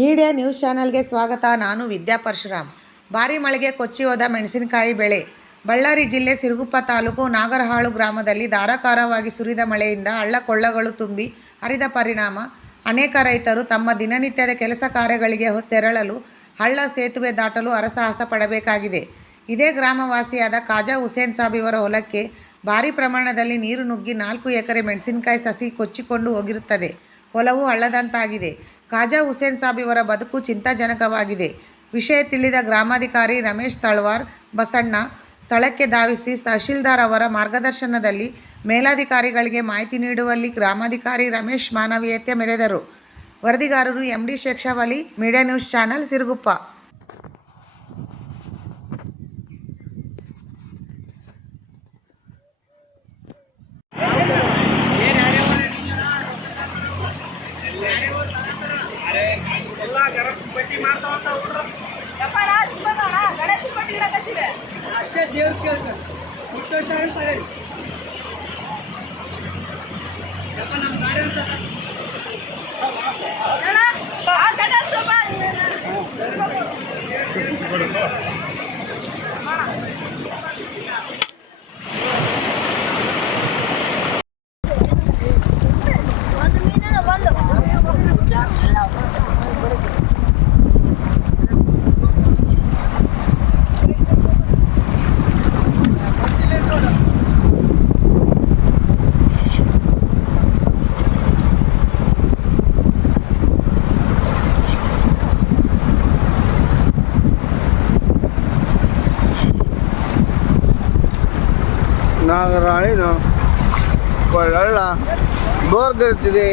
Media news ಚಾನಲ್ಗೆ ಸ್ವಾಗತ. ನಾನು ವಿದ್ಯಾ ಪರಶುರಾಮ್. ಭಾರಿ ಮಳೆಗೆ ಕೊಚ್ಚಿ ಹೋದ ಮೆಣಸಿನಕಾಯಿ ಬೆಳೆ. ಬಳ್ಳಾರಿ ಜಿಲ್ಲೆ ಸಿರುಗುಪ್ಪ ತಾಲೂಕು ನಾಗರಹಾಳು ಗ್ರಾಮದಲ್ಲಿ ಧಾರಾಕಾರವಾಗಿ ಸುರಿದ ಮಳೆಯಿಂದ ಹಳ್ಳ ಕೊಳ್ಳಗಳು ತುಂಬಿ ಹರಿದ ಪರಿಣಾಮ. ಅನೇಕ ರೈತರು ತಮ್ಮ ದಿನನಿತ್ಯದ ಕೆಲಸ ಕಾರ್ಯಗಳಿಗೆ ತೆರಳಲು ಹಳ್ಳ ಸೇತುವೆ ದಾಟಲು ಹರಸಾಹಸ ಪಡಬೇಕಾಗಿದೆ. ಇದೇ ಗ್ರಾಮವಾಸಿಯಾದ ಖಾಜಾ ಹುಸೇನ್ ಸಾಬ್ ಇವರ ಹೊಲಕ್ಕೆ ಭಾರಿ ಪ್ರಮಾಣದಲ್ಲಿ ನೀರು ನುಗ್ಗಿ ನಾಲ್ಕು ಎಕರೆ ಮೆಣಸಿನಕಾಯಿ ಸಸಿ ಕೊಚ್ಚಿಕೊಂಡು ಹೋಗಿರುತ್ತದೆ. ಹೊಲವು ಹಳ್ಳದಂತಾಗಿದೆ. ಖಾಜಾ ಹುಸೇನ್ ಸಾಬ್ ಇವರ ಬದುಕು ಚಿಂತಾಜನಕವಾಗಿದೆ. ವಿಷಯ ತಿಳಿದ ಗ್ರಾಮಾಧಿಕಾರಿ ರಮೇಶ್ ತಳ್ವಾರ್, ಬಸಣ್ಣ ಸ್ಥಳಕ್ಕೆ ಧಾವಿಸಿ ತಹಶೀಲ್ದಾರ್ ಅವರ ಮಾರ್ಗದರ್ಶನದಲ್ಲಿ ಮೇಲಾಧಿಕಾರಿಗಳಿಗೆ ಮಾಹಿತಿ ನೀಡುವಲ್ಲಿ ಗ್ರಾಮಾಧಿಕಾರಿ ರಮೇಶ್ ಮಾನವೀಯತೆ ಮೆರೆದರು. ವರದಿಗಾರರು M D Shekshavali media news channel Siruguppa. দেওয়ার চেয়ারম্যান উত্তর সাহেব পারেন এখন আমি বাইরে Ah, cadê a sua ನಾಗರಾಣಿನ ಒಳ್ಳೊಳ್ಳ ಬೋರ್ದಿರ್ತಿದೆ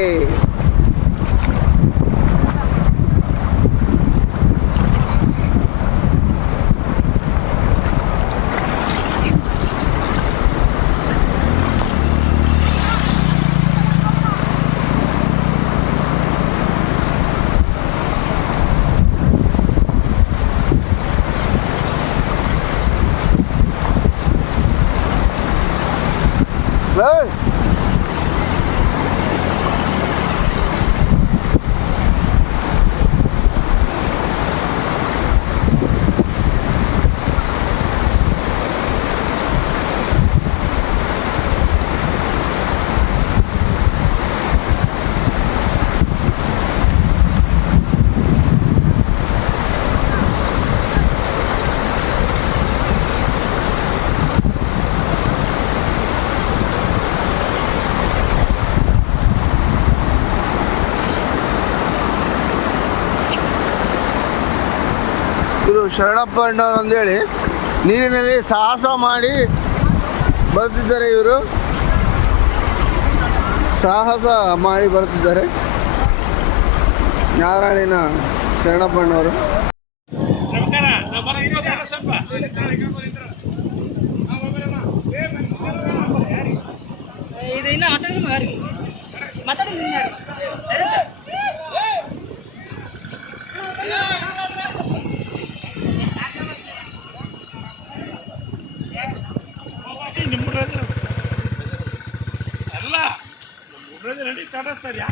ಇವರು ಶರಣಪ್ಪ ಅಣ್ಣವ್ರು ಅಂತೇಳಿ ನೀರಿನಲ್ಲಿ ಸಾಹಸ ಮಾಡಿ ಬರ್ತಿದ್ದಾರೆ ಇವರು. ಸಾಹಸ ಮಾಡಿ ಬರ್ತಿದ್ದಾರೆ. ನಾರಾಯಣಿನ ಶರಣಪ್ಪಣ್ಣವರು ಇದು ಮಾತಾಡಿದ ಯಾರಿಗೆ ரெடி கடற்கரையா